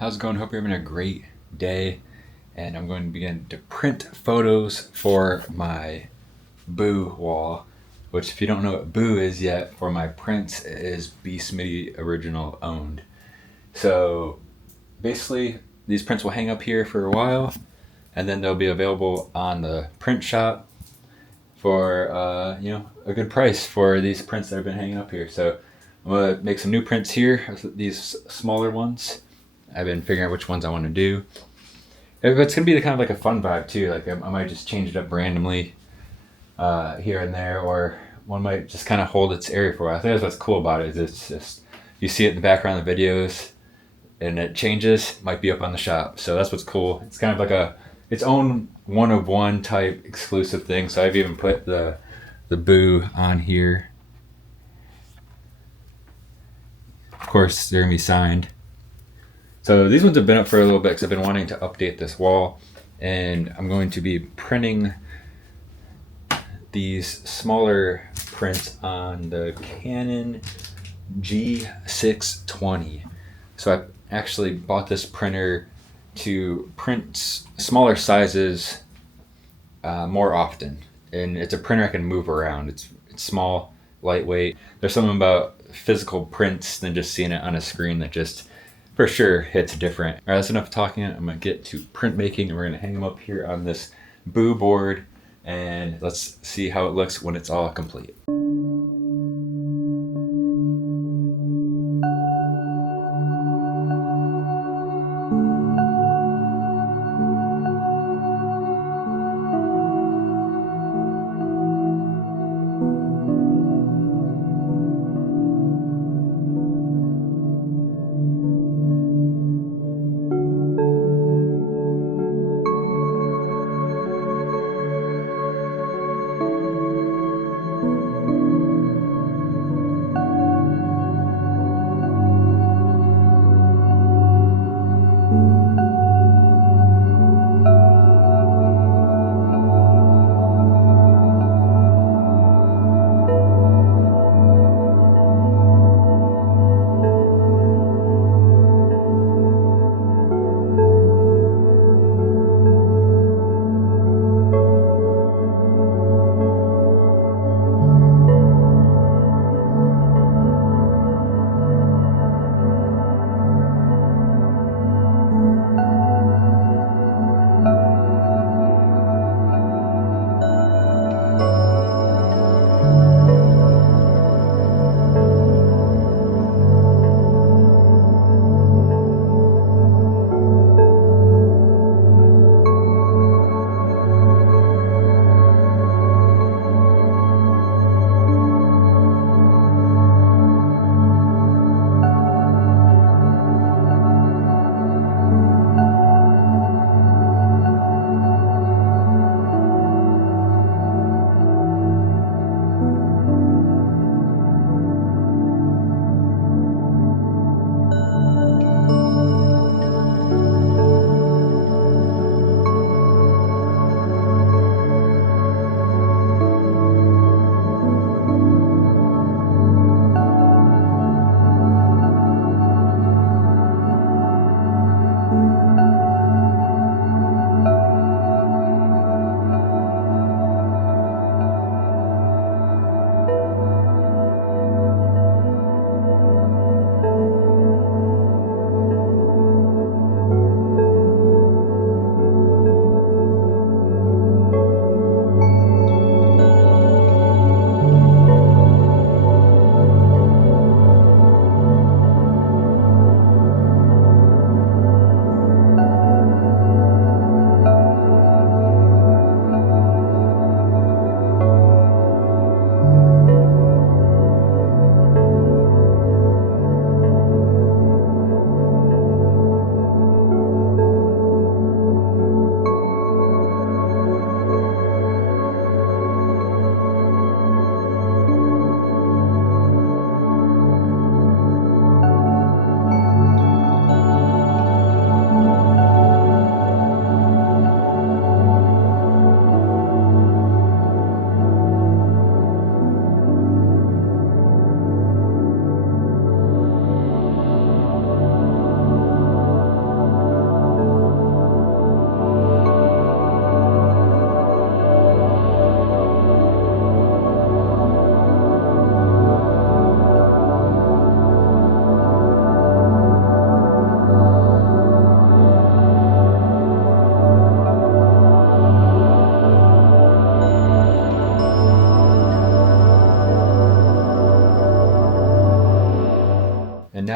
How's it going? Hope you're having a great day. And I'm going to begin to print photos for my Boo wall, which, if you don't know what Boo is yet, for my prints is B Smitty Original owned. So basically, these prints will hang up here for a while, and then they'll be available on the print shop for a good price for these prints that have been hanging up here. So I'm gonna make some new prints here, these smaller ones. I've been figuring out which ones I want to do. It's gonna be the kind of like a fun vibe too. Like I might just change it up randomly here and there, or one might just kind of hold its area for a while. I think that's what's cool about it. Is it's just you see it in the background of the videos, and it changes. Might be up on the shop, so that's what's cool. It's kind of like its own one of one type exclusive thing. So I've even put the Boo on here. Of course, they're gonna be signed. So these ones have been up for a little bit because I've been wanting to update this wall, and I'm going to be printing these smaller prints on the Canon G620. So I actually bought this printer to print smaller sizes more often, and it's a printer I can move around. It's small, lightweight. There's something about physical prints than just seeing it on a screen that just for sure hits different. All right, that's enough talking. I'm gonna get to printmaking, and we're gonna hang them up here on this Boo board, and let's see how it looks when it's all complete.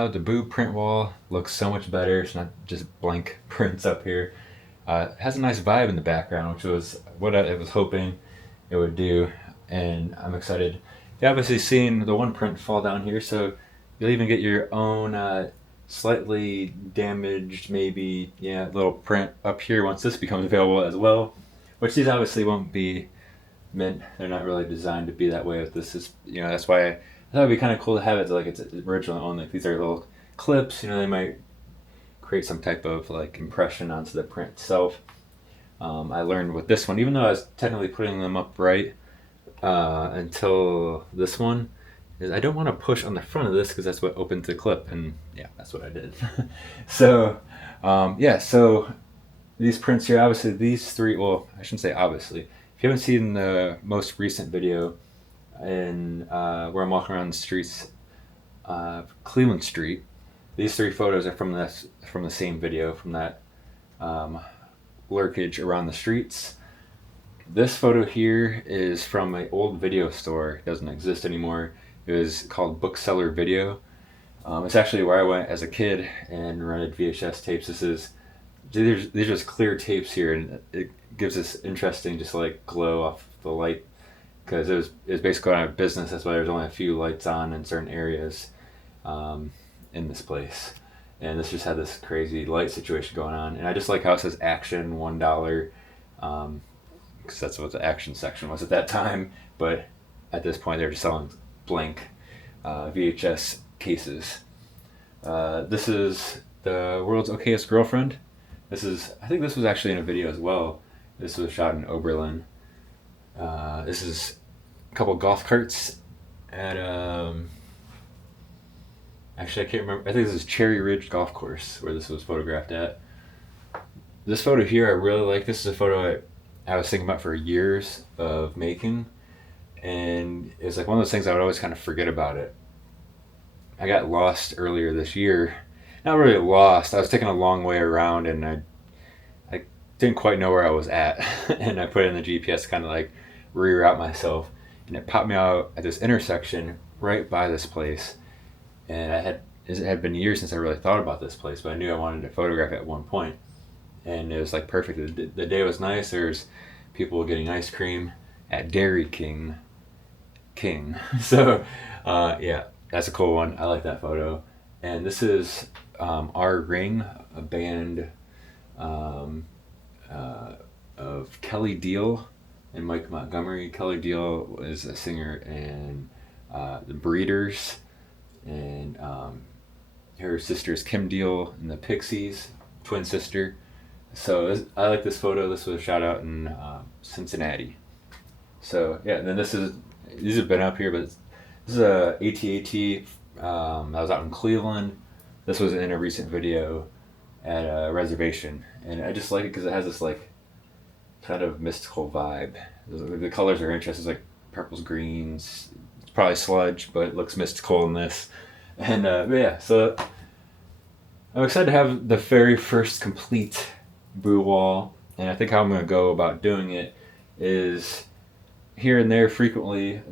how the Boo print wall looks so much better. It's not just blank prints up here. It has a nice vibe in the background, which was what I was hoping it would do, and I'm excited. You obviously seen the one print fall down here, so you'll even get your own slightly damaged, maybe, yeah, little print up here once this becomes available as well, which these obviously won't be meant, they're not really designed to be that way. If this is, that's why I thought it'd be kind of cool to have it like it's original only. If these are little clips, they might create some type of like impression onto the print itself. I learned with this one, even though I was technically putting them upright until this one, is I don't want to push on the front of this because that's what opens the clip, and yeah, that's what I did. So so these prints here, obviously these three, well, I shouldn't say obviously. If you haven't seen the most recent video in where I'm walking around the streets of Cleveland Street, these three photos are from the same video, from that lurkage around the streets. This photo here is from an old video store. It doesn't exist anymore. It was called Bookseller Video. It's actually where I went as a kid and rented VHS tapes. These are just clear tapes here, and it gives this interesting just like glow off the light, because it was basically on a business. That's why there's only a few lights on in certain areas in this place, and this just had this crazy light situation going on. And I just like how it says action $1, because that's what the action section was at that time. But at this point they're just selling blank VHS cases. This is the world's okayest girlfriend. I think this was actually in a video as well. This was shot in Oberlin. This is a couple golf carts at actually, I can't remember. I think this is Cherry Ridge Golf Course where this was photographed at. This photo here, I really like. This is a photo I was thinking about for years of making, and it's like one of those things I would always kind of forget about it. I got lost earlier this year. Not really lost. I was taking a long way around, and I didn't quite know where I was at. And I put in the GPS to kind of like reroute myself, and it popped me out at this intersection right by this place. And it had been years since I really thought about this place, but I knew I wanted to photograph it at one point. And it was like perfect. The day was nice. There's people getting ice cream at Dairy King. So yeah, that's a cool one. I like that photo. And this is Our Ring, a band of Kelly Deal and Mike Montgomery. Kelly Deal is a singer in the Breeders, and her sister is Kim Deal in the Pixies, twin sister. So I like this photo. This was shot out in Cincinnati. So yeah, and then these have been up here, but this is a AT-AT that was out in Cleveland. This was in a recent video at a reservation, and I just like it because it has this like kind of mystical vibe. The colors are interesting. It's like purples, greens. It's probably sludge, but it looks mystical in this. And yeah, so I'm excited to have the very first complete Boo wall, and I think how I'm going to go about doing it is here and there frequently,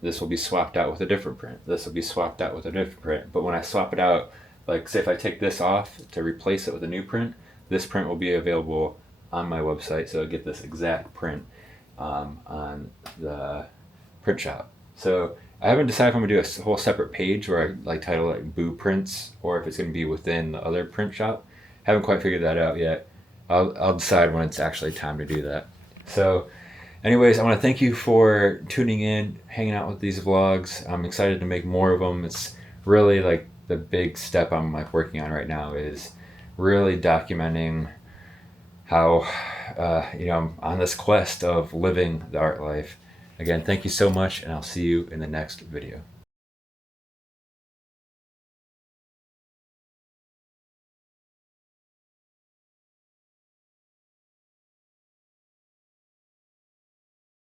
this will be swapped out with a different print. This will be swapped out with a different print. But when I swap it out, like say if I take this off to replace it with a new print, this print will be available on my website. So I'll get this exact print on the print shop. So I haven't decided if I'm going to do a whole separate page where I like title it Boo Prints, or if it's going to be within the other print shop. Haven't quite figured that out yet. I'll decide when it's actually time to do that. So anyways, I want to thank you for tuning in, hanging out with these vlogs. I'm excited to make more of them. It's really like the big step I'm like working on right now is really documenting how I'm on this quest of living the art life. Again, thank you so much, and I'll see you in the next video.